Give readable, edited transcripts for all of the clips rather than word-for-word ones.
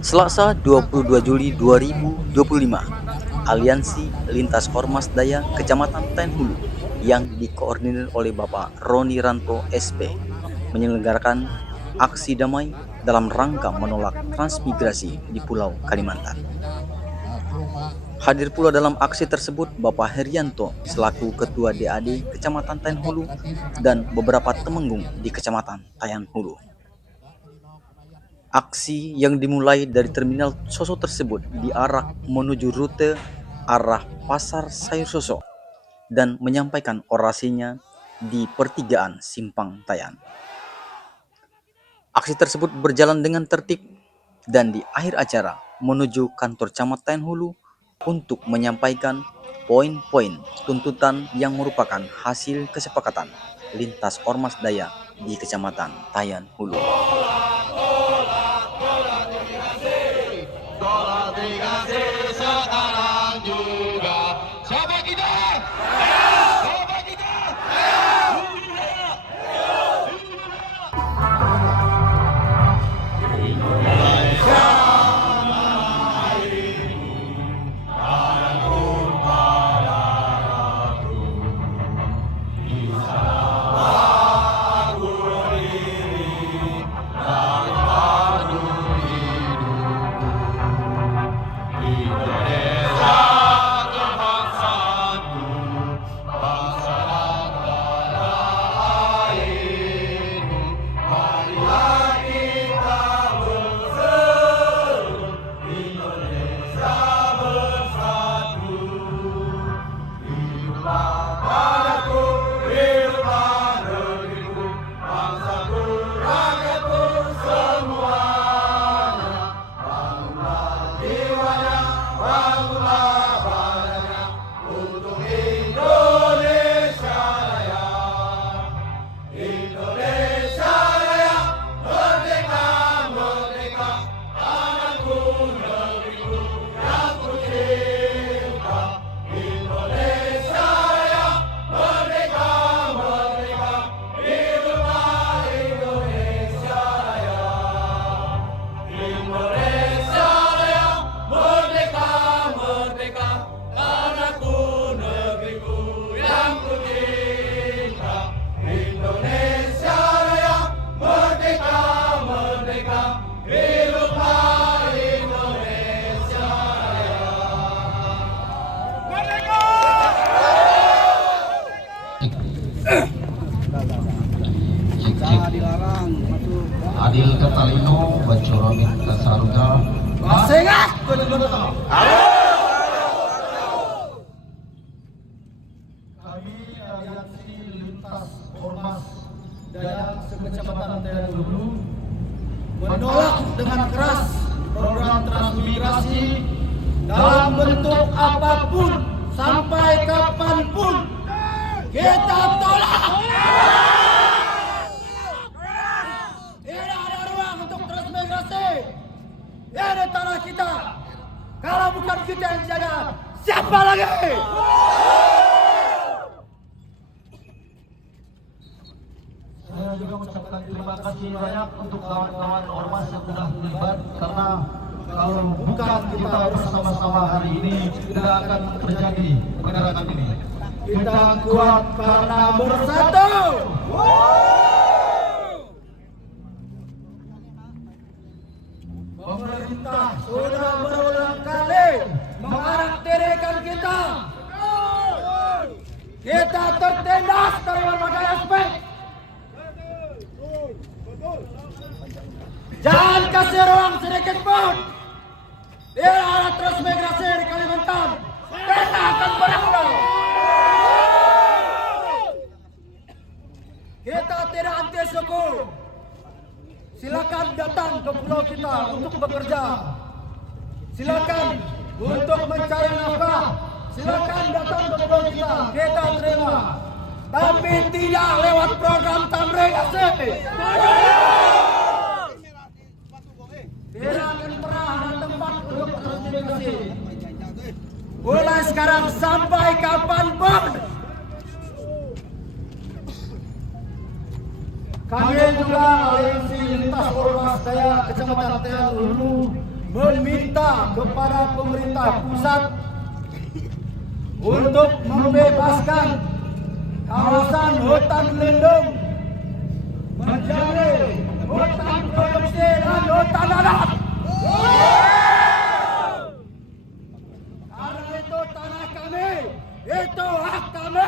Selasa 22 Juli 2025, Aliansi Lintas Ormas Daya Kecamatan Tayan Hulu yang dikoordinir oleh Bapak Roni Ranto SP menyelenggarakan aksi damai dalam rangka menolak transmigrasi di Pulau Kalimantan. Hadir pula dalam aksi tersebut Bapak Herianto selaku Ketua DAD Kecamatan Tayan Hulu dan beberapa temenggung di Kecamatan Tayan Hulu. Aksi yang dimulai dari Terminal Soso tersebut diarak menuju rute arah Pasar Sayur Soso dan menyampaikan orasinya di pertigaan Simpang Tayan. Aksi tersebut berjalan dengan tertib dan di akhir acara menuju kantor Camat Tayan Hulu untuk menyampaikan poin-poin tuntutan yang merupakan hasil kesepakatan lintas ormas daya di Kecamatan Tayan Hulu. Adil Katalino Bacoromit Kasaruga Masengah Kami Aliansi Lintas Ormas Daya Sekecamatan Tayan Hulu menolak dengan keras program transmigrasi dalam bentuk apapun sampai kapanpun. Kita tolak. Tidak ada ruang untuk transmigrasi. Ini tanah kita. Kalau bukan kita yang jaga, siapa lagi? Saya juga mengucapkan terima kasih banyak untuk kawan-kawan ormas yang sudah terlibat, karena kalau bukan kita bersama-sama hari ini tidak akan terjadi pergerakan ini. Kita kuat karena bersatu. Pemerintah sudah berulang kali mengkarakterikan kita. Kita tertindas dari berbagai aspek. Jangan kasih ruang sedikit pun. Tidak ada transmigrasi di Kalimantan. Kita akan berulang. Kita tidak anti suku. Silakan datang ke pulau kita untuk bekerja. Silakan untuk mencari nafkah. Silakan datang ke pulau kita. Kita terima. Tapi tidak lewat program transmigrasi. Tidak akan pernah ada tempat untuk transmigrasi. Mulai sekarang sampai kapanpun. Kami juga Aliansi Lintas Ormas Daya Kecamatan Tean Hulu meminta kepada pemerintah pusat untuk membebaskan kawasan hutan lindung menjadi hutan produksi dan hutan adat. Karena itu tanah kami, itu hak kami.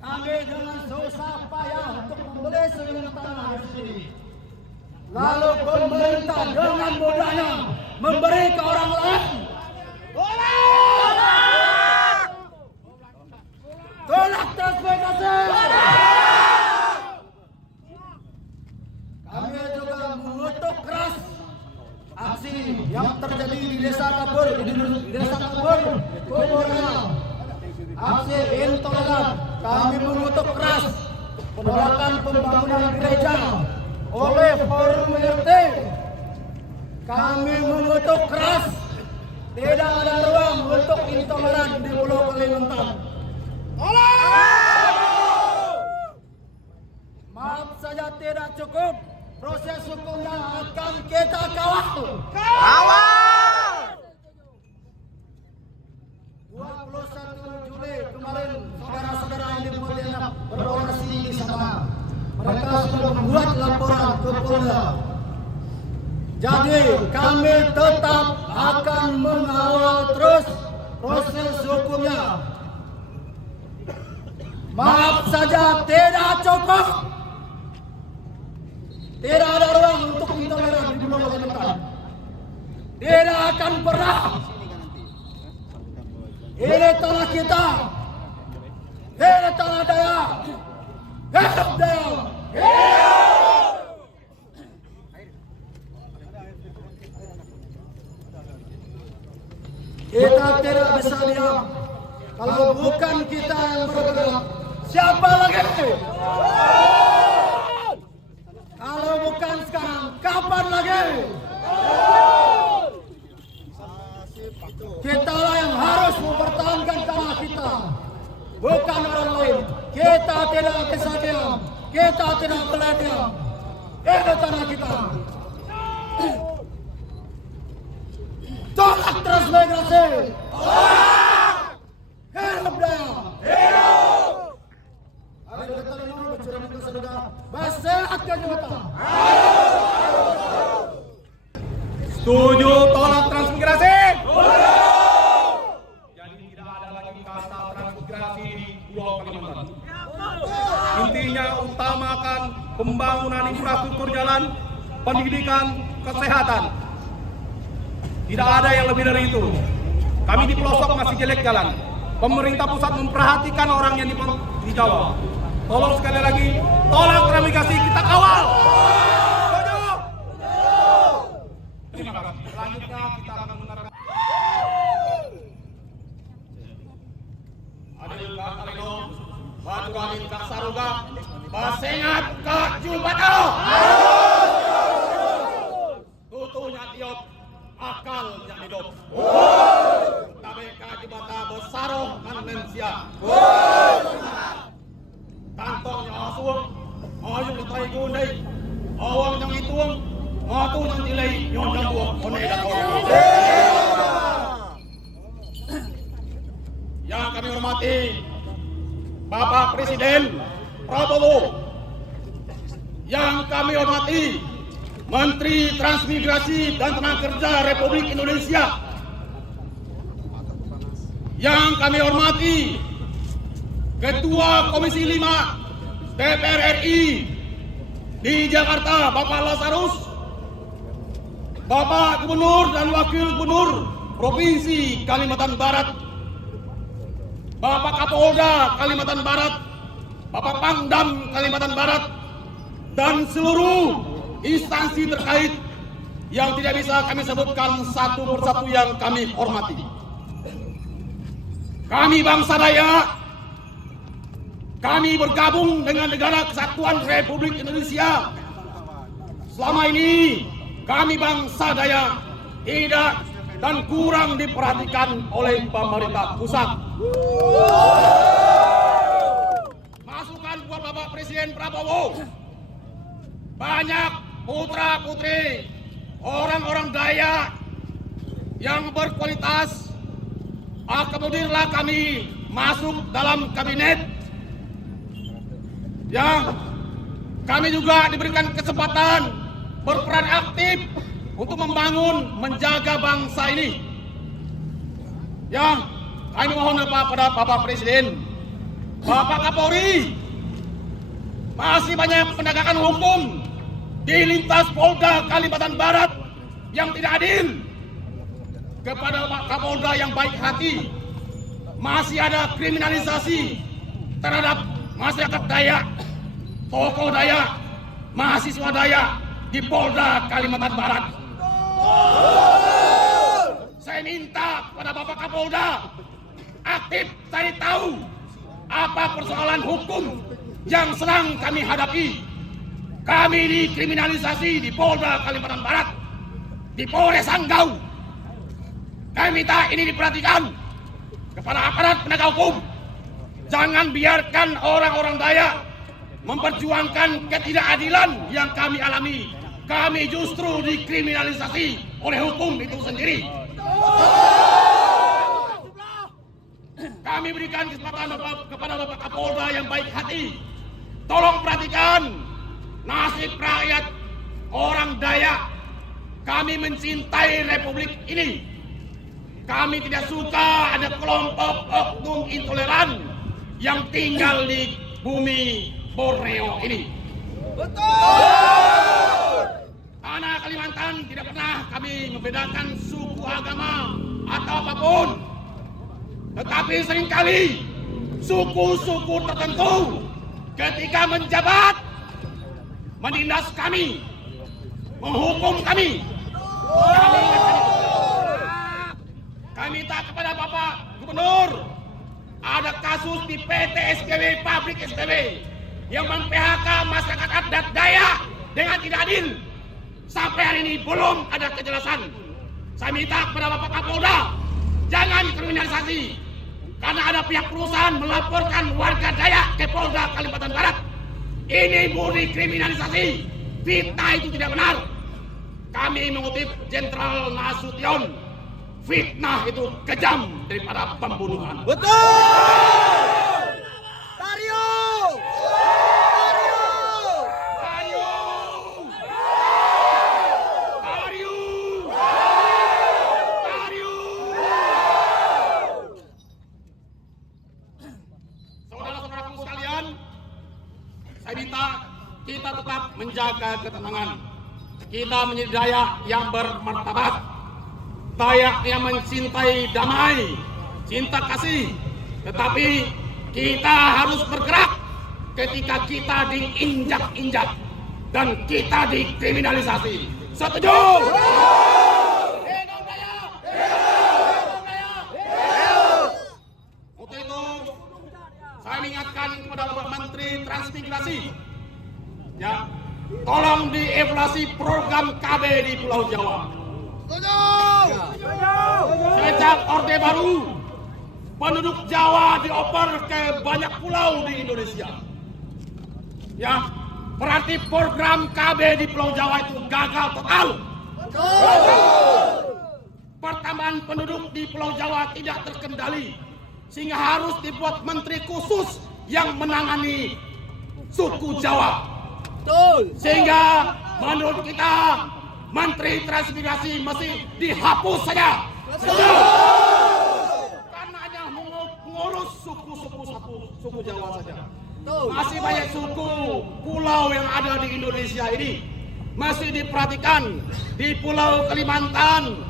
Kami dengan susah payah untuk membeli sebidang tanah di sini. Lalu pemerintah dengan mudahnya memberi ke orang lain. Tolak transmigrasi. Kami juga mengutuk keras aksi yang terjadi di Desa Kapur, Kuburaya. Aksi intoleran. Kami mengutuk keras penolakan pembangunan gereja oleh Forum RT. Kami mengutuk keras tidak ada ruang untuk intoleran di Pulau Kalimantan. Maaf saja tidak cukup, proses hukumnya akan kita kawal. 21 Juli kemarin saudara-saudara yang di Pontianak berorasi di sana. Mereka sudah membuat laporan ke Polda. Jadi kami tetap akan mengawal terus proses hukumnya. Maaf saja tidak cukup. Tidak ada ruang untuk intoleran di Pulau Kalimantan. Tidak akan pernah. Ini tanah kita. Ini tanah Daya. Hidup Daya. Kita tidak bisa diam. Kalau bukan kita yang bergerak, siapa lagi? Kalau bukan sekarang, kapan lagi? Kitalah yang harus mempertahankan tanah kita, bukan orang lain. Kita tidak bisa diam, kita tidak boleh diam. Ini tanah kita. Tolak transmigrasi. Hidup Daya. Ada kata ini bicara dengan saudara. Basehatkan kita. Setuju tolak transmigrasi? Jadi tidak ada lagi kata transmigrasi di Pulau Kalimantan. Intinya utamakan pembangunan infrastruktur jalan, pendidikan, kesehatan. Tidak ada yang lebih dari itu. Kami di pelosok masih jelek jalan. Pemerintah pusat memperhatikan orang yang di Jawa. Tolong sekali lagi, tolak transmigrasi, kita kawal. Terima kasih. Selanjutnya kita akan mendengarkan. Adil Kakalino, Batu Amin Kasaruga, Basengat Kak Jubato. Tutunya tiop, akal yang hidup. Tapi Kak Jubata besaroh manensia. Kantongnya asuh, ayung letai gundai, awang yang ituang, matu yang dilai, yang buah, konei dan yang kami hormati Bapak Presiden Prabowo, yang kami hormati Menteri Transmigrasi dan Tenaga Kerja Republik Indonesia, yang kami hormati Ketua Komisi 5 DPR RI di Jakarta Bapak Lazarus, Bapak Gubernur dan Wakil Gubernur Provinsi Kalimantan Barat, Bapak Kapolda Kalimantan Barat, Bapak Pangdam Kalimantan Barat, dan seluruh instansi terkait yang tidak bisa kami sebutkan satu persatu yang kami hormati. Kami bangsa Dayak, kami bergabung dengan Negara Kesatuan Republik Indonesia. Selama ini kami bangsa Dayak tidak dan kurang diperhatikan oleh pemerintah pusat. Presiden Prabowo, banyak putra-putri orang-orang Dayak yang berkualitas, akomodierlah kami masuk dalam kabinet. Ya, kami juga diberikan kesempatan berperan aktif untuk membangun, menjaga bangsa ini. Ya, kami mohon pada Bapak Presiden, Bapak Kapolri, masih banyak penegakan hukum di lintas Polda Kalimantan Barat yang tidak adil. Kepada Pak Kapolda yang baik hati, masih ada kriminalisasi terhadap masyarakat Dayak, tokoh Dayak, mahasiswa Dayak di Polda Kalimantan Barat. Saya minta kepada Bapak Kapolda aktif cari tahu apa persoalan hukum yang sedang kami hadapi. Kami dikriminalisasi di Polda Kalimantan Barat, di Polres Sanggau. Kami minta ini diperhatikan kepada aparat penegak hukum. Jangan biarkan orang-orang Dayak memperjuangkan ketidakadilan yang kami alami. Kami justru dikriminalisasi oleh hukum itu sendiri. Kami berikan kesempatan kepada Bapak Kapolda yang baik hati. Tolong perhatikan nasib rakyat orang Dayak. Kami mencintai Republik ini. Kami tidak suka ada kelompok oknum intoleran yang tinggal di bumi Borneo ini. Betul! Tanah Kalimantan tidak pernah kami membedakan suku, agama, atau apapun. Tetapi seringkali suku-suku tertentu ketika menjabat menindas kami, menghukum kami. Kami minta kepada Bapak Gubernur, ada kasus di PT SPW, pabrik SPW yang mem-PHK masyarakat adat Dayak dengan tidak adil. Sampai hari ini belum ada kejelasan. Saya minta kepada Bapak Kapolda, jangan kriminalisasi. Karena ada pihak perusahaan melaporkan warga Dayak ke Polda Kalimantan Barat. Ini murni kriminalisasi. Fitnah itu tidak benar. Kami mengutip Jenderal Nasution, fitnah itu kejam daripada pembunuhan. Betul! Tario! Saudara-saudaraku sekalian, saya minta kita tetap menjaga ketenangan. Kita menjadi Dayak yang bermartabat, Dayak yang mencintai damai, cinta kasih. Tetapi kita harus bergerak ketika kita diinjak-injak dan kita dikriminalisasi. Setuju? Hidup Dayak! Hidup Dayak! Untuk itu, saya mengingatkan kepada Bapak Menteri Transmigrasi, ya, tolong dievaluasi program KB di Pulau Jawa. Sejak Orde Baru, penduduk Jawa dioper ke banyak pulau di Indonesia. Ya, berarti program KB di Pulau Jawa itu gagal total. Pertambahan penduduk di Pulau Jawa tidak terkendali, sehingga harus dibuat menteri khusus yang menangani suku Jawa. Sehingga menurut kita Menteri Transmigrasi mesti dihapus saja. Karena hanya mengurus suku Jawa saja. Masih banyak suku pulau yang ada di Indonesia ini. Masih diperhatikan di Pulau Kalimantan.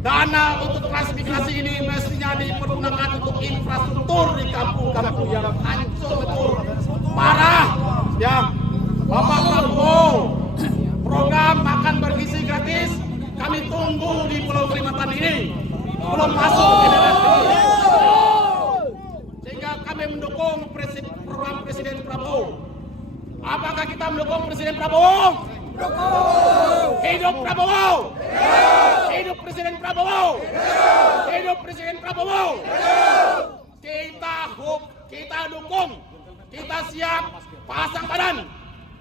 Dana untuk transmigrasi ini mestinya dipergunakan untuk infrastruktur di kampung-kampung yang hancur betul, parah. Ya, Bapak Prabowo, program makan bergizi gratis kami tunggu di Pulau Kalimantan ini, belum masuk ke daerah ini. Sehingga kami mendukung program Presiden Prabowo. Apakah kita mendukung Presiden Prabowo? Hidup Prabowo! Hidup Presiden Prabowo! Hidup Presiden Prabowo! Kita dukung kita siap pasang badan,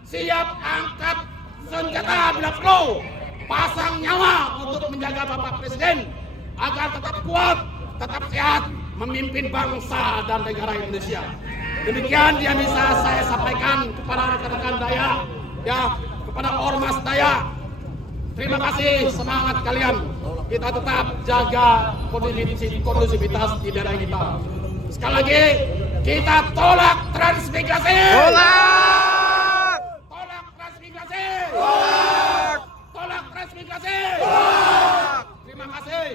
siap angkat senjata bila perlu, pasang nyawa untuk menjaga Bapak Presiden agar tetap kuat, tetap sehat, memimpin bangsa dan negara Indonesia. Demikian yang bisa saya sampaikan kepada rekan-rekan Dayak, ya, kepada Ormas Dayak. Terima kasih, semangat kalian. Kita tetap jaga kondusivitas di daerah kita. Sekali lagi, kita tolak transmigrasi. Tolak! Tolak transmigrasi. Tolak! Tolak transmigrasi. Tolak! Terima kasih.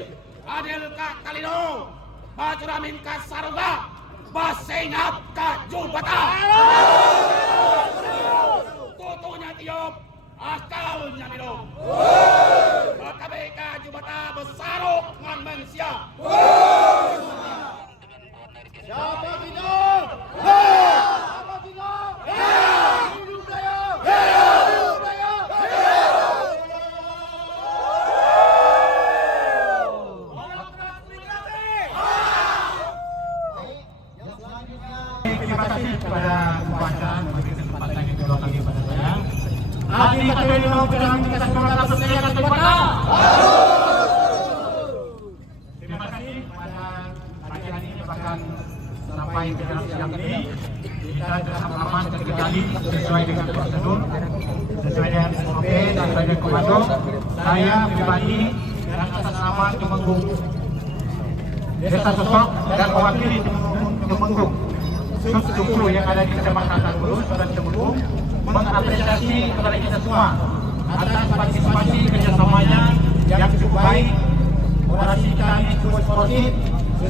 Adil Kak Kalino, Bajuramin Kak Saruga, Basengat Kak Jubata. Tutunya tiup, akalnya minum. KBK Jubata besaruk ngan manusia. Siapa kita? Siapa kita? Hidup Dayak! Hidup Dayak! Terima kasih kepada pembaca memberi kesempatan yang kedua kali kepada saya. Adi Katerino Bajuramin Kasaruga bersedia ke Jubata. Terima kasih kepada kajian ini bahkan sampai ke dalam siang ini kita bersama-sama terkendali sesuai dengan prosedur, sesuai dengan SOP dan sesuai dengan komando. Saya pribadi dan atas nama Tumenggung Desa Sosok dan mewakili Tumenggung suku yang ada di Kecamatan Tanggulus dan Tumenggung mengapresiasi kepada kita semua atas partisipasi kerjasamanya yang cukup baik. Operasi kita ini cukup sportif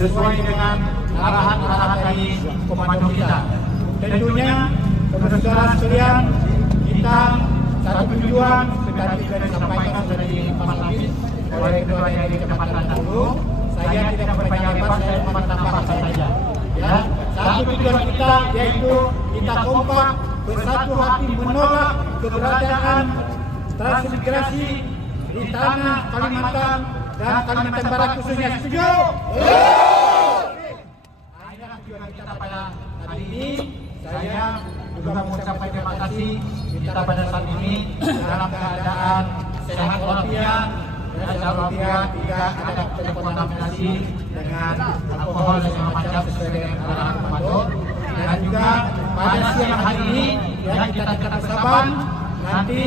sesuai dengan arahan-arahan dari komando kita. Tentunya saudara-saudara sekalian, kita satu tujuan tadi sudah disampaikan sudah dipastikan oleh ketua dari Kecamatan Tanggulus. Saya tidak berpanjang lebar, saya cuma tambahkan saja. Ya, satu tujuan kita yaitu kita kompak bersatu hati menolak keberadaan transmigrasi di tanah Kalimantan dan Kalimantan Barat khususnya. Setuju? Nah, inilah tujuan kita pada hari ini. Saya juga mengucapkan terima kasih kita pada saat ini dalam keadaan sehat walafiat. Walafiat tidak ada terkontaminasi dengan alkohol dan segala macam sesuai dengan arahan komando. Dan juga pada siang hari ini yang kita tetap bersabar, nanti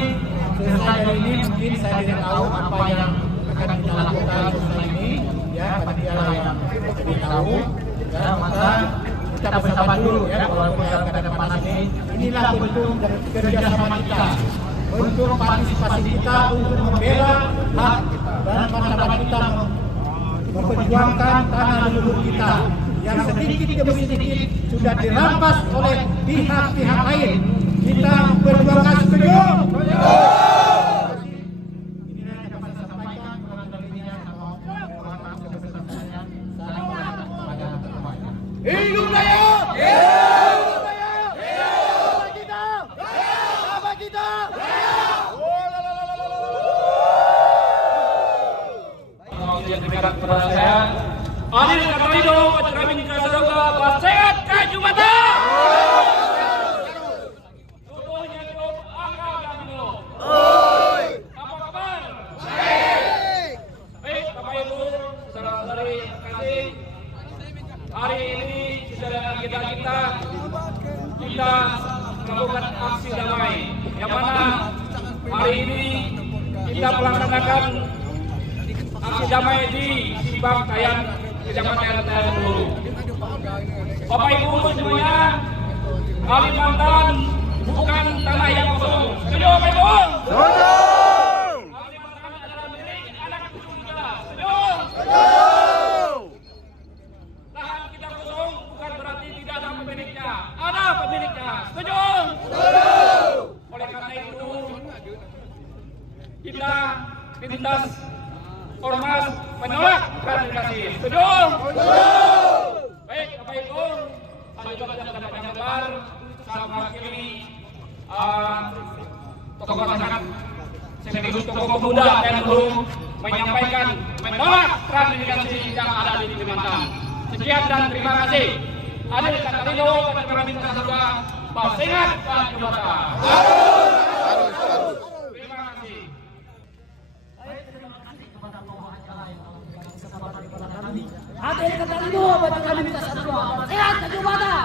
selesai dari ini mungkin saya tidak tahu apa yang akan kita lakukan setelah ini, ya panitia yang lebih tahu. Ya, maka kita bersabar dulu ya, walaupun dalam keadaan panas ini. Inilah bentuk kerjasama kita, bentuk partisipasi kita untuk membela hak dan martabat kita, memperjuangkan tanah leluhur kita yang sedikit demi sedikit sudah dirampas oleh pihak-pihak lain. Kita berjuangkan. Setuju? Inilah yang dapat saya sampaikan. Kurang lebihnya Hidup Dayak! Hidup Dayak! Siapa kita? Siapa kita? Yang diberikan kepada saya, Adil Katerino Bajuramin Kasaruga Basengat Kak Jubata. Tubuhnya cukup, akalnya minum. Apa kabar? Baik. Baik, Bapak Ibu, saudara-saudari terkasih. Hari ini saudara kita melakukan aksi damai. Yang mana hari ini kita melaksanakan aksi damai di Simpang Tayan, Kecamatan Tanggulus. Bapak Ibu semuanya, Kalimantan bukan tanah yang kosong. Setuju Bapak Ibu? Setuju. Kalimantan adalah milik anak cucu kita. Setuju? Setuju. Lahan kita kosong bukan berarti tidak ada pemiliknya. Ada pemiliknya. Setuju? Setuju. Oleh karena itu, kita lintas Ormas menolak gratifikasi. Setuju? Setuju. Baik, Bapak Ibu, saya juga tidak dapat menyabar. Saya mewakili tokoh masyarakat sekaligus tokoh pemuda dan guru menyampaikan menolak gratifikasi yang ada di Kalimantan. Sekian dan terima kasih. Adil Katerino Bajuramin Kasaruga Basengat Kalibata. Terima kasih. Ada yang kata itu, batu kami minta satu doa. Sehat Kalibata.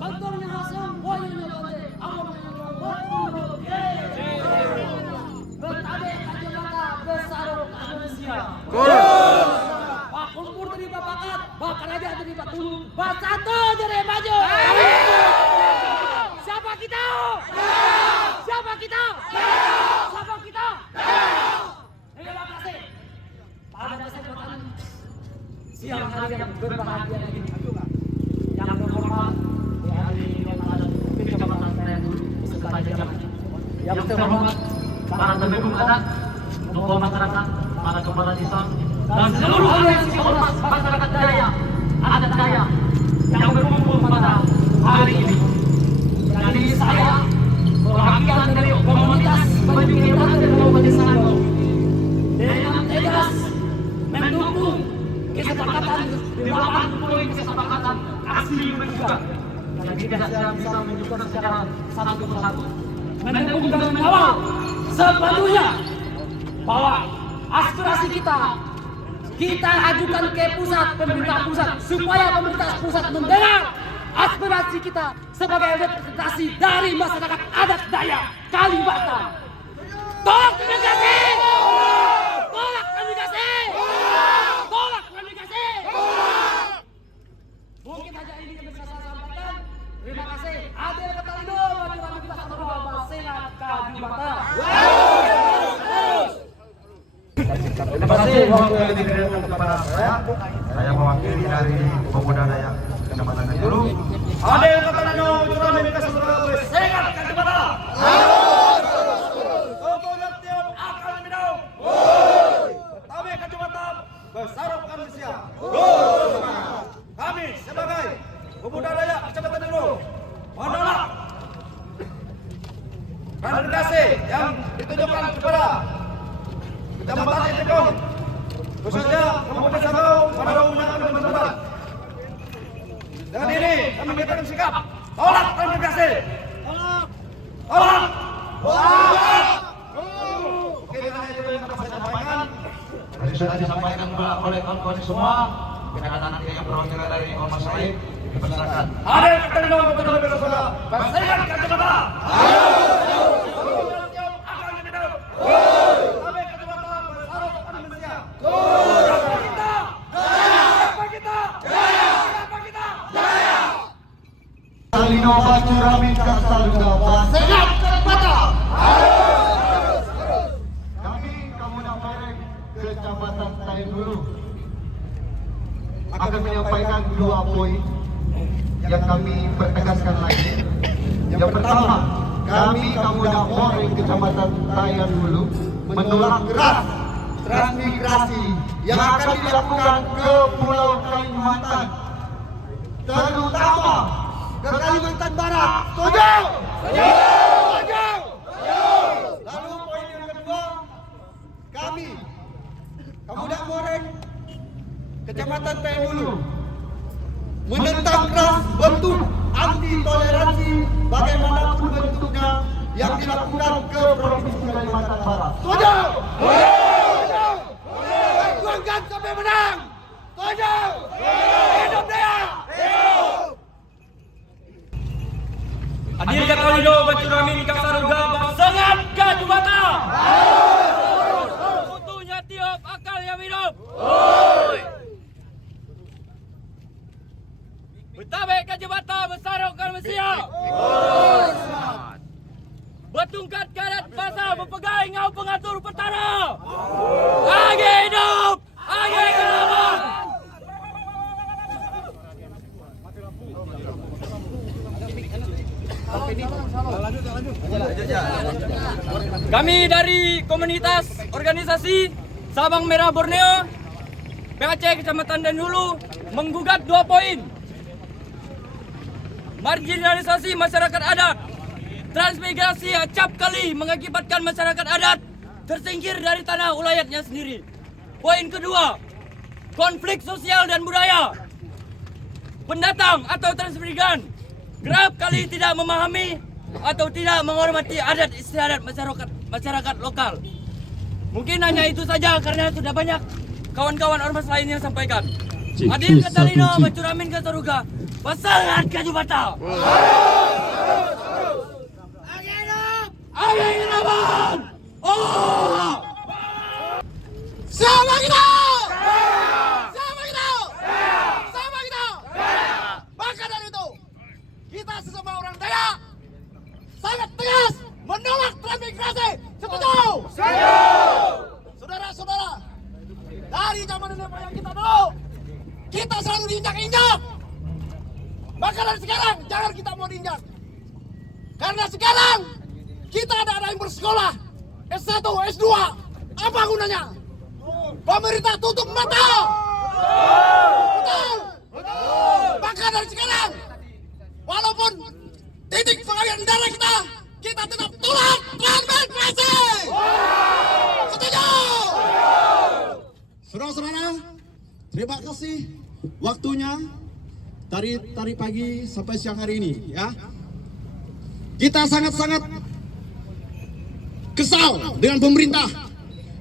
Kantornya langsung, wajahnya bate. Bertabe Kalibata besar manusia. Pak Kumpur terima bakat, Pak Raja terima tulung. Pak Satu jadi maju. Siapa kita? Siapa kita? Siapa kita? Terima kasih. Pada kesempatan siang hari yang berbahagia ini, yang terhormat dari Kecamatan Tenhulu beserta jajaran, yang terhormat para pendukung adat, tokoh masyarakat, para kepala desa, dan seluruh aliansi ormas masyarakat Daya, adat Daya yang berkumpul pada hari ini. Jadi saya perwakilan dari komunitas Baju Kita dari Kabupaten Sanggau dengan tegas mendukung kesepakatan 8 poin kesepakatan aksi juga dan tidak bisa menunjukkan secara satu persatu mendukung dan mengawal sepenuhnya bahwa aspirasi kita ajukan ke pemerintah pusat supaya pemerintah pusat mendengar aspirasi kita sebagai representasi dari masyarakat adat Daya Kalibata. Tolak komunikasi! Tolak komunikasi! Tolak komunikasi! Mungkin aja ini yang bisa saya sampaikan. Terima kasih. Adil Ketalino, bagaimana kita sama Basengat Kalibata. Terima kasih waktu yang diberikan kepada saya. Saya mewakili dari pemuda Daya Kecamatan Tenhulu. Ada yang kata nanya curah mereka saudara Basengat Kalibata. Tokoh tiap akan minum. Kami Kecamatan Besarok Manusia. Kami sebagai pemuda Daya Kecamatan Tenhulu menolak kandidasi yang ditunjukkan kepada Kecamatan Etekong, khususnya Kabupaten Sanggau pada umumnya teman-teman. Dengan ini kami menyatakan sikap tolak kandidasi. Tolak. Oke, dengan itu yang dapat saya sampaikan. Tadi sudah disampaikan oleh kawan-kawan semua. Kita nanti yang perwakilan dari ormas lain dipersilakan. Ada yang kata dengan betul betul saudara. Basengat Kalibata. Talino Baju Ramin Kasaluda Basengat Kalibata. Kami Kamuda Merek Kecamatan Tenhulu akan menyampaikan 2 poin yang kami pertegaskan lagi. Yang pertama, kami Kamuda Merek Kecamatan Tenhulu menolak keras transmigrasi yang akan dilakukan ke Pulau Kalimantan, terutama ke Kalimantan Barat. Setuju? Setuju. Lalu poin yang kedua, kami Kamuda Merek Kecamatan Tenhulu menentang keras bentuk anti toleransi bagaimanapun bentuknya yang dilakukan ke Provinsi Kalimantan Barat. Setuju? Setuju. Perjuangkan sampai menang. Setuju? Hidup Daya. Hidup. Adil Ketalino, Baju Ramin Kasaruga, Basengat Kalibata. Utuhnya tiup akal yang hidup. Bertabe Kalibata, Besarok Manusia. Bertungkat karet basah, berpegai ngau pengatur pertara. Agi hidup, agi keramat. Kami dari komunitas organisasi Sabang Merah Borneo PAC Kecamatan Tenhulu menggugat 2 poin. Marginalisasi masyarakat adat. Transmigrasi acap kali mengakibatkan masyarakat adat tersingkir dari tanah ulayatnya sendiri. Poin kedua, konflik sosial dan budaya. pendatang atau transmigran kerap kali tidak memahami atau tidak menghormati adat istiadat masyarakat lokal. Mungkin hanya itu saja karena sudah banyak kawan-kawan ormas lain yang sampaikan. Hadir Katalino mencuramin ke surga. Pasangan Kaju Batal. Angin Abang. Oh. Sama kita! Sama kita! Sama kita! Maka dari itu, kita sesama orang Dayak sangat tegas menolak transmigrasi. Setuju? Setuju! Saudara-saudara, dari zaman nenek moyang kita dulu, kita selalu diinjak-injak. Maka dari sekarang, jangan kita mau diinjak. Karena sekarang, kita ada yang bersekolah S1, S2. Apa gunanya? Pemerintah tutup mata. Betul. Maka dari sekarang, walaupun titik pengalian darah kita tetap tolak transmigrasi. Setuju? Saudara-saudara, terima kasih waktunya dari pagi sampai siang hari ini ya. Kita sangat-sangat kesal dengan pemerintah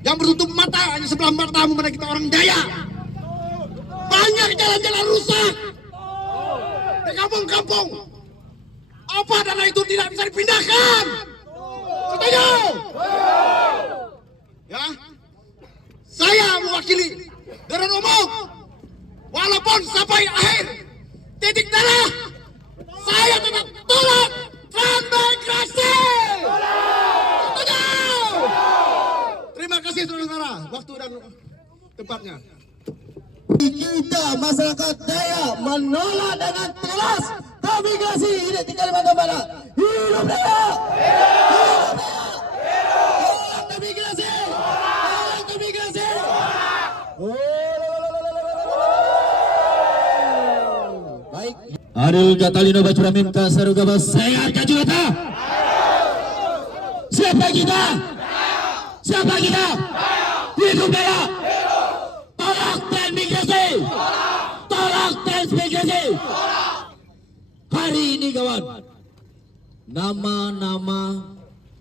yang bertutup mata hanya sebelah mata kepada kita orang Dayak. Banyak jalan-jalan rusak di kampung-kampung. Apa dana itu tidak bisa dipindahkan? Setuju? Ya, saya mewakili dengan umum. Walaupun sampai akhir titik darah, saya tetap tolak transmigrasi. Setuju? Terima kasih saudara-saudara, waktu dan tempatnya. Kita masyarakat Dayak menolak dengan tegas transmigrasi ini di Kalimantan Barat. Hidup Dayak! Hidup Dayak! Hidup transmigrasi! Hidup transmigrasi! Baik. Adil Katalino Bacuramin Kasarugaba saya Kaju Batal. Siapa kita? Siapa kita? Hidup Dayak! Tolak transmigrasi! Tolak transmigrasi! Hari ini kawan, nama-nama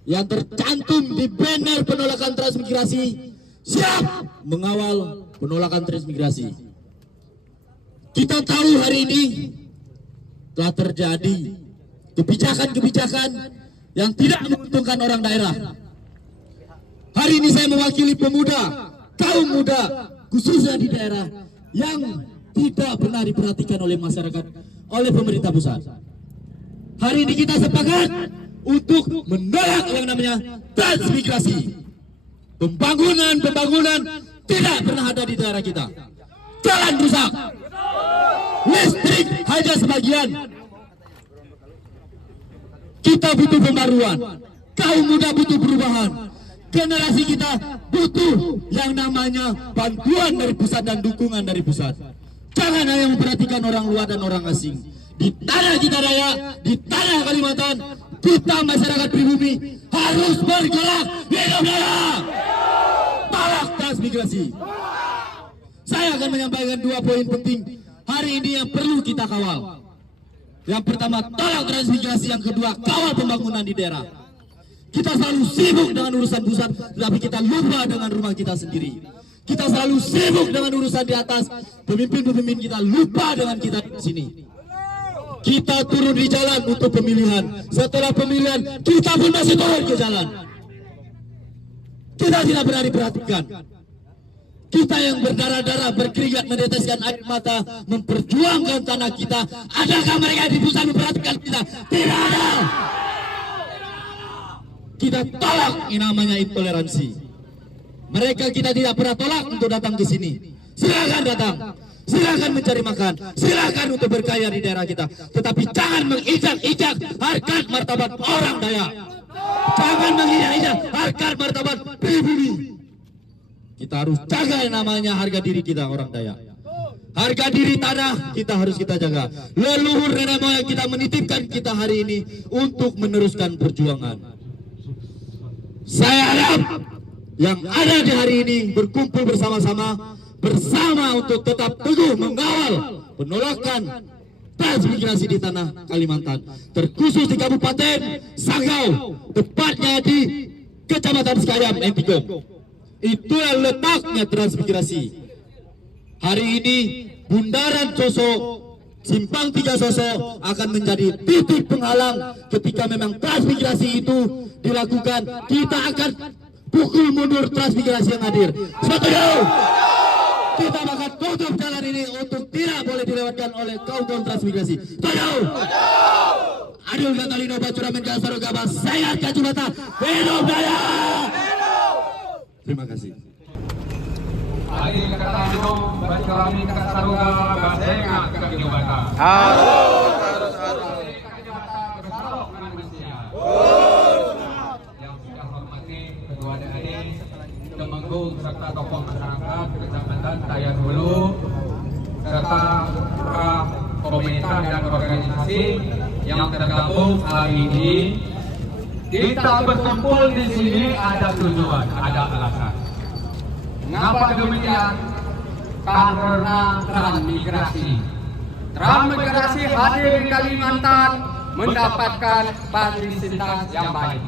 yang tercantum di banner penolakan transmigrasi siap mengawal penolakan transmigrasi. Kita tahu hari ini telah terjadi kebijakan-kebijakan yang tidak menguntungkan orang daerah. Hari ini saya mewakili pemuda, kaum muda, khususnya di daerah yang tidak pernah diperhatikan oleh masyarakat, oleh pemerintah pusat. Hari ini kita sepakat untuk menolak yang namanya transmigrasi. Pembangunan tidak pernah ada di daerah kita. Jalan rusak, listrik hanya sebagian. Kita butuh pembaruan, kaum muda butuh perubahan. Generasi kita butuh yang namanya bantuan dari pusat dan dukungan dari pusat. Jangan hanya memperhatikan orang luar dan orang asing. Di tanah kita Dayak, di tanah Kalimantan, kita masyarakat pribumi harus bergerak. Hidup Dayak! Tolak transmigrasi. Saya akan menyampaikan 2 poin penting hari ini yang perlu kita kawal. Yang pertama, tolak transmigrasi. Yang kedua, kawal pembangunan di daerah. Kita selalu sibuk dengan urusan pusat, tetapi kita lupa dengan rumah kita sendiri. Kita selalu sibuk dengan urusan di atas, pemimpin-pemimpin kita lupa dengan kita di sini. Kita turun di jalan untuk pemilihan. Setelah pemilihan, kita pun masih turun ke jalan. Kita tidak pernah diperhatikan. Kita yang berdarah-darah, berkeringat, meneteskan air mata, memperjuangkan tanah kita. Adakah mereka di pusat memperhatikan kita? Tidak ada. Kita tolak yang namanya intoleransi. Mereka kita tidak pernah tolak untuk datang ke sini. Silakan datang, silakan mencari makan, silakan untuk berkaya di daerah kita. Tetapi jangan menginjak-injak harkat martabat orang Dayak. Jangan menginjak-injak harkat martabat pribumi. Kita harus jaga yang namanya harga diri kita orang Dayak. Harga diri tanah kita harus kita jaga. Leluhur nenek moyang kita menitipkan kita hari ini untuk meneruskan perjuangan. Saya harap yang ada di hari ini berkumpul bersama-sama untuk tetap teguh mengawal penolakan transmigrasi di tanah Kalimantan, terkhusus di Kabupaten Sanggau, tepatnya di Kecamatan Sekayam, Entikong. Itulah letaknya transmigrasi. Hari ini Bundaran Coso, Simpang 3 Soso akan menjadi titik penghalang ketika memang transmigrasi itu dilakukan. Kita akan pukul mundur transmigrasi yang hadir. Setuju? Kita akan tutup jalan ini untuk tidak boleh dilewatkan oleh kaum transmigrasi. Setuju? Adil Gatalino Bacuramen Kasaro Gabah, Sehat Kacumata, hidup Daya! Terima kasih. Adil Gatalino Bacuramen Kasaro Gabah, Sehat Kacumata. Temenggung serta tokoh masyarakat Kecamatan Tayan Hulu serta para pemerintah dan organisasi yang tergabung hari ini. Kita berkumpul di sini ada tujuan, ada alasan. Mengapa demikian? Karena transmigrasi. Transmigrasi hadir di Kalimantan mendapatkan fasilitas yang baik.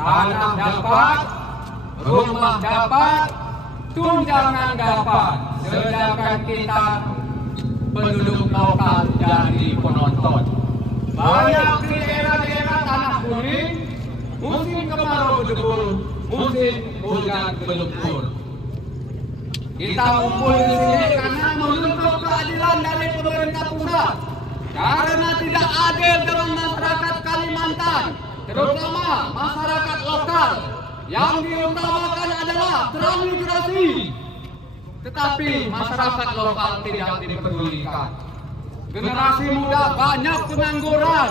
Tanah dapat, rumah dapat, tunjangan dapat, sedangkan kita penduduk lokal jadi penonton. Banyak di daerah-daerah tanah kuning, musim kemarau berdebur, musim hujan berlebur. Kita kumpul di sini karena menuntut keadilan dari pemerintah pusat. Karena tidak adil dengan masyarakat Kalimantan, terutama masyarakat lokal. Yang diutamakan adalah transmigrasi, tetapi masyarakat lokal tidak dipedulikan. Generasi muda banyak pengangguran,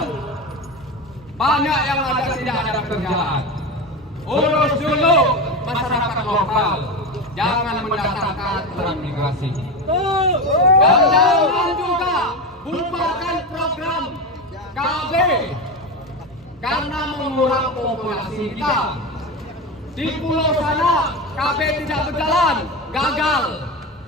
banyak yang ada tidak ada kerjaan. Urus dulu masyarakat lokal, jangan mendatangkan transmigrasi. Dan jangan juga bubarkan program KB karena mengurangi populasi kita. Di pulau sana KB tidak berjalan, gagal.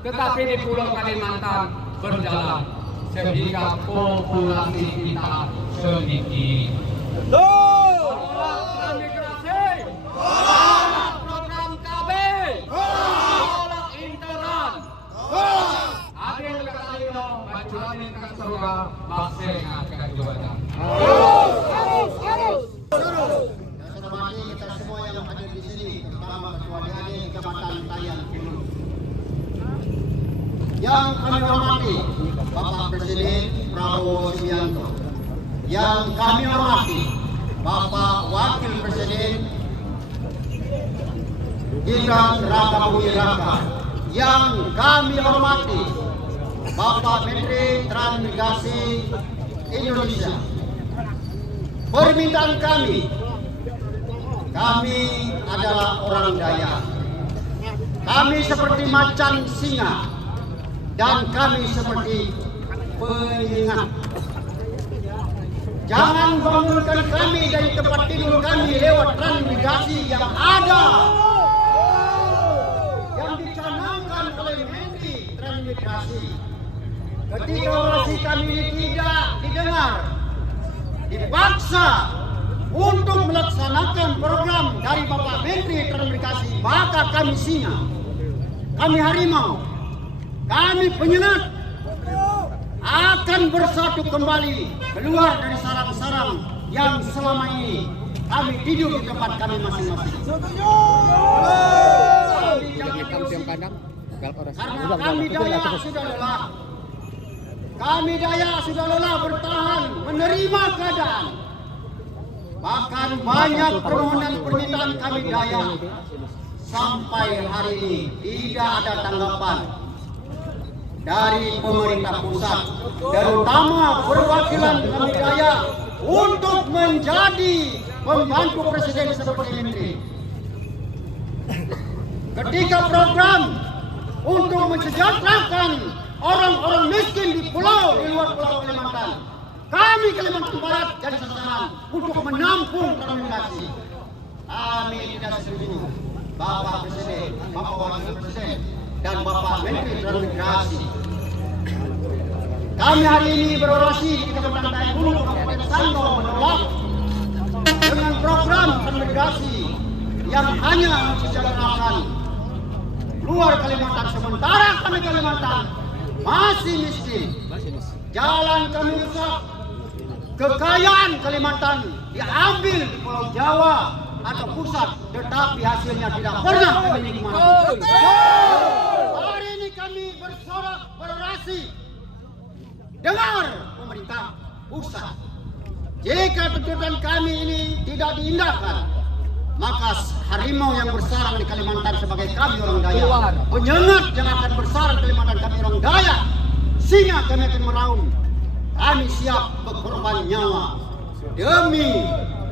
Tetapi di pulau Kalimantan berjalan, sehingga populasi kita sedikit. Transmigrasi, program KB, tolak internan. Adil Gatalino Bacuramen Kasaro Gabah, Sehat Kacumata. Kita semua yang hadir di sini, terutama ketua DAD Kecamatan Tayan Hulu. Yang kami hormati Bapak Presiden Prabowo Subianto, yang kami hormati Bapak Wakil Presiden Gibran Raka Buming Raka, yang kami hormati Bapak Menteri Transmigrasi Indonesia. Permintaan kami adalah orang Dayak. Kami seperti macan singa dan kami seperti penyengat. Jangan bangunkan kami dari tempat tidur kami lewat transmigrasi yang ada, yang dicanangkan oleh Menteri Transmigrasi. Ketika orasi kami ini tidak didengar, dipaksa untuk melaksanakan program dari Bapak Menteri Transmigrasi, maka kami singa, kami harimau, kami penyengat akan bersatu kembali keluar dari sarang-sarang yang selama ini kami tidur di tempat kami masing-masing. Karena kami Dayak sudah lelah. Kami Dayak sudah lelah bertahan menerima keadaan. Bahkan banyak permohonan permintaan kami Dayak sampai hari ini tidak ada tanggapan dari pemerintah pusat, terutama perwakilan kami Dayak untuk menjadi pembantu presiden sebagai menteri. Ketika program untuk mensejahterakan orang-orang miskin di luar pulau Kalimantan, kami Kalimantan Barat jadi sasaran untuk menampung transmigrasi. Kami tidak setuju Bapak Presiden, Bapak Wakil Presiden, dan Bapak Menteri Transmigrasi Kami hari ini berorasi di Kecamatan Tayan Hulu, Kabupaten Sanggau menolak dengan program konfederasi yang hanya mensejahterakan luar Kalimantan, sementara kami Kalimantan masih miskin. Jalan kami rusak, kekayaan Kalimantan diambil di Pulau Jawa atau pusat, tetapi hasilnya tidak pernah kami nikmati. Hari ini kami bersorak berorasi, dengar pemerintah pusat, jika tuntutan kami ini tidak diindahkan, maka harimau yang bersarang di Kalimantan sebagai kami orang Dayak, penyengat yang akan bersarang di Kalimantan kami orang Dayak, singa kami akan meraung. Kami siap berkorban nyawa demi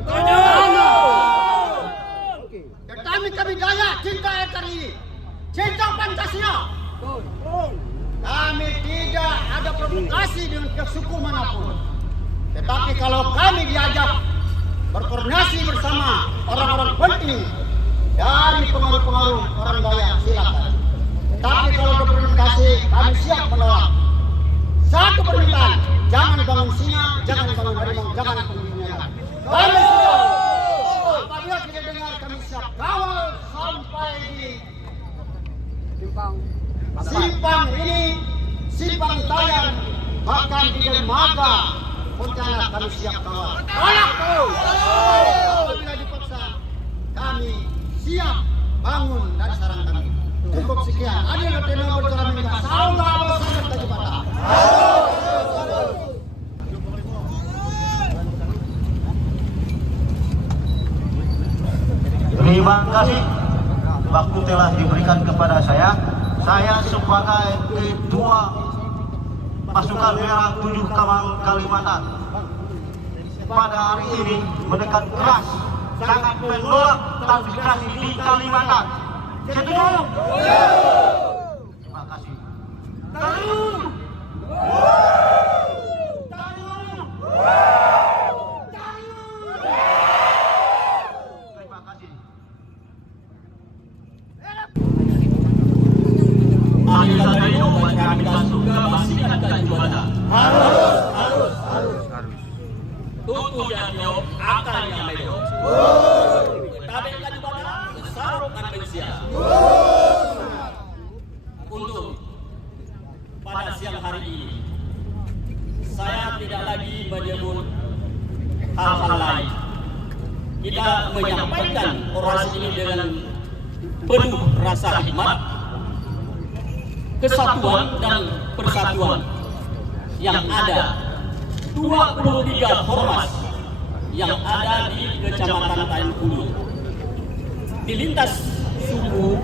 tanah. Tetapi kami Dayak cinta NKRI ini, cinta Pancasila. Kami tidak ada provokasi dengan suku manapun. Tetapi kalau kami diajak berkoordinasi bersama orang-orang penting dari pengaruh-pengaruh orang Dayak, silakan. Tapi kalau berkoordinasi, kami siap menolak. Satu permintaan, jangan bangun singa, jangan bangun harimau, jangan pembunuhan. Kami siap. Apabila tidak dengar, kami siap kawal sampai di simpang ini, simpang Tayan, bahkan di dermaga Pontianak kami siap kawal. Tolak tuh. Apabila dipaksa, kami siap bangun dari sarang kami. Cukup sekian. Ada yang tenang bercara minta. Saudara sangat tadi patah. Terima kasih waktu telah diberikan kepada saya. Saya sebagai ketua pasukan merah 7 Kalimantan pada hari ini menekan keras sangat menolak transmigrasi di Kalimantan. Setuju? Terima kasih. Terima kasih. Tunggu yang jauh akan yang medo. Tapi kan juga sarung kan Malaysia. Untuk pada siang hari ini, saya tidak lagi menyebut hal-hal lain. Kita menyampaikan orasi ini dengan penuh rasa hikmat, kesatuan dan persatuan yang ada 23 ormas yang ada di Kecamatan Tayan Hulu. Di lintas suku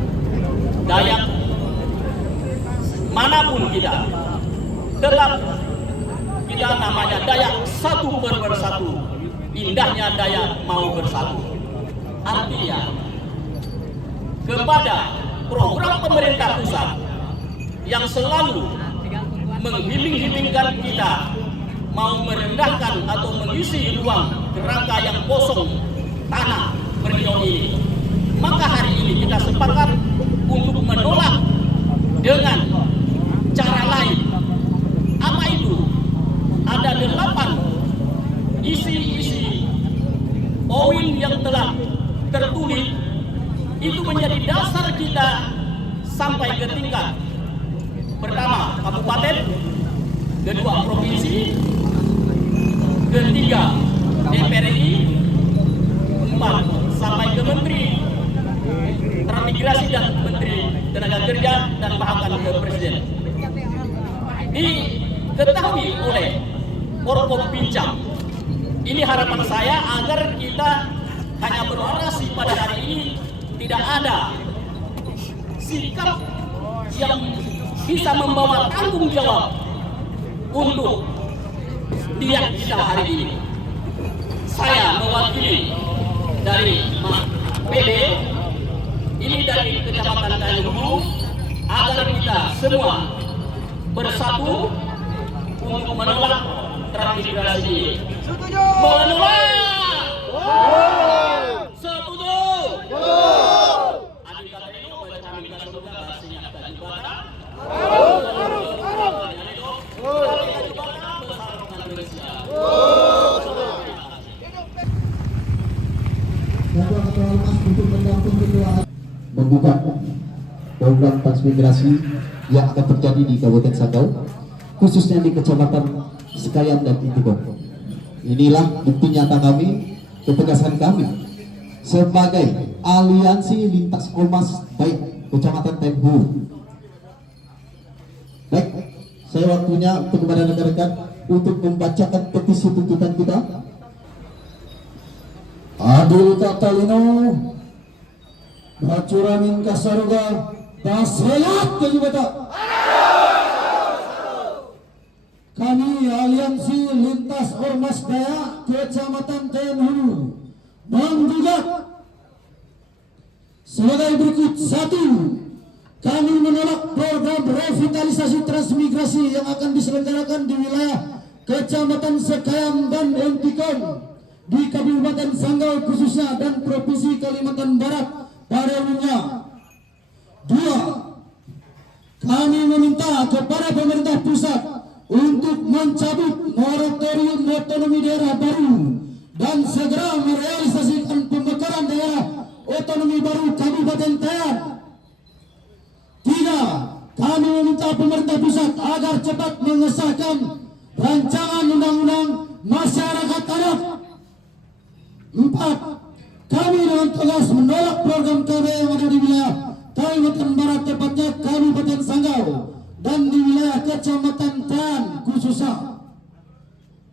Dayak manapun kita, tetap kita namanya Dayak satu bersatu. Indahnya Dayak mau bersatu. Artinya kepada program pemerintah pusat yang selalu menghiling-hilingkan kita mau merendahkan atau mengisi ruang kerangka yang kosong tanah Beriong ini, maka hari ini kita sepakat untuk menolak dengan cara lain. Apa itu? Ada 8 isi-isi poin yang telah tertulis, itu menjadi dasar kita sampai ke tingkat pertama kabupaten, kedua provinsi, ketiga DPRI, 4 sampai ke Menteri Transmigrasi dan Menteri Tenaga Kerja dan bahkan ke Presiden. Diketahui oleh Forkopimda. Ini harapan saya agar kita hanya berorasi pada hari ini, tidak ada sikap yang bisa membawa tanggung jawab untuk diam kita hari ini. Saya mewakili dari Mas PD ini dari Kecamatan Tayan Hulu agar kita semua bersatu untuk menolak transmigrasi ini. Setuju. Menolak. Setuju. Adik kata itu baca minta surga bahasanya tak jubata. Harus. program transmigrasi yang akan terjadi di Kabupaten Sanggau, khususnya di Kecamatan Sekayan dan Intikong. Inilah bukti nyata kami, ketegasan kami sebagai aliansi lintas ormas baik Kecamatan Tenhulu. Baik, saya waktunya untuk kepada rekan-rekan untuk membacakan petisi tuntutan kita. Adil Katalino Bacuramin Kasaruga Tasayat Kajibata. Kami aliansi lintas ormas daya Kecamatan Tenhulu menggugat sebagai berikut. 1. Kami menolak program revitalisasi transmigrasi yang akan diselenggarakan di wilayah Kecamatan Sekayan dan Intikong di Kabupaten Sanggau khususnya dan Provinsi Kalimantan Barat pada umumnya. 2. Kami meminta kepada pemerintah pusat untuk mencabut moratorium otonomi daerah baru dan segera merealisasikan pemekaran daerah otonomi baru Kabupaten Tayan. 3. Kami meminta pemerintah pusat agar cepat mengesahkan rancangan undang-undang masyarakat adat. 4. Kami dengan tegas menolak program KB yang ada di wilayah Kalimantan Barat, tepatnya Kabupaten Sanggau dan di wilayah Kecamatan Tayan khususnya.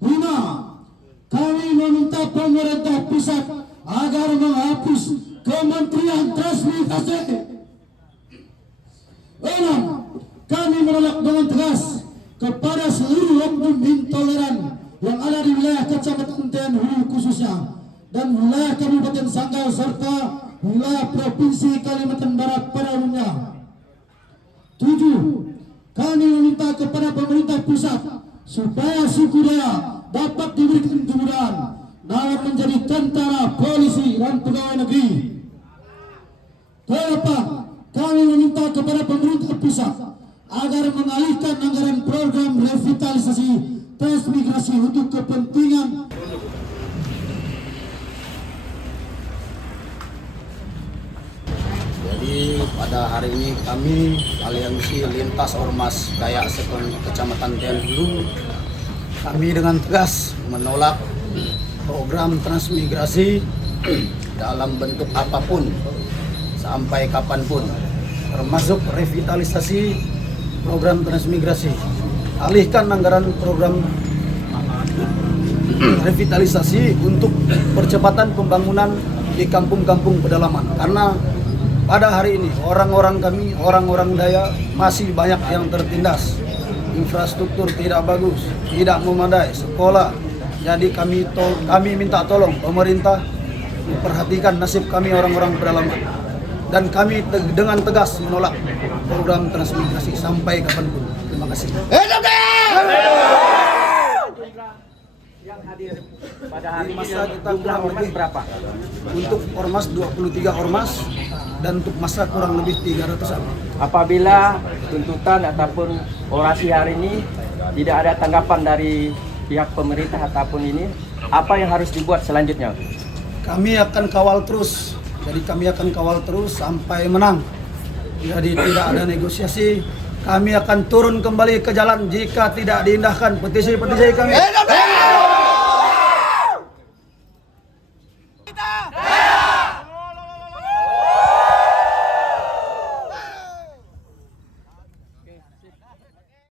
5. Kami meminta pemerintah pusat agar menghapus Kementerian Transmigrasi. 6. Kami menolak dengan tegas kepada seluruh oknum intoleran yang ada di wilayah Kecamatan Tenhulu khususnya dan wilayah Kabupaten Sanggau serta wilayah Provinsi Kalimantan Barat pada umumnya. 7. Kami meminta kepada pemerintah pusat supaya suku daya dapat diberikan kemudahan dalam menjadi tentara, polisi, dan pegawai negeri. 8. Kami meminta kepada pemerintah pusat agar mengalihkan anggaran program revitalisasi transmigrasi untuk kepentingan Jadi pada hari ini kami aliansi lintas ormas Dayak Sekon Kecamatan Tenhulu, kami dengan tegas menolak program transmigrasi dalam bentuk apapun sampai kapanpun, termasuk revitalisasi program transmigrasi. Alihkan anggaran program revitalisasi untuk percepatan pembangunan di kampung-kampung pedalaman, karena pada hari ini orang-orang kami, orang-orang Dayak masih banyak yang tertindas. Infrastruktur tidak bagus, tidak memadai, sekolah. Jadi kami minta tolong pemerintah memperhatikan nasib kami orang-orang pedalaman. Dan kami dengan tegas menolak program transmigrasi sampai kapanpun. Terima kasih. Yang hadir pada hari Masa ini kita jumlah kurang ormas lebih berapa? Untuk ormas 23 ormas dan untuk masa kurang lebih 300-an. Apabila tuntutan ataupun orasi hari ini tidak ada tanggapan dari pihak pemerintah ataupun ini, apa yang harus dibuat selanjutnya? Kami akan kawal terus. Jadi kami akan kawal terus sampai menang. Jadi tidak ada negosiasi. Kami akan turun kembali ke jalan jika tidak diindahkan petisi-petisi kami.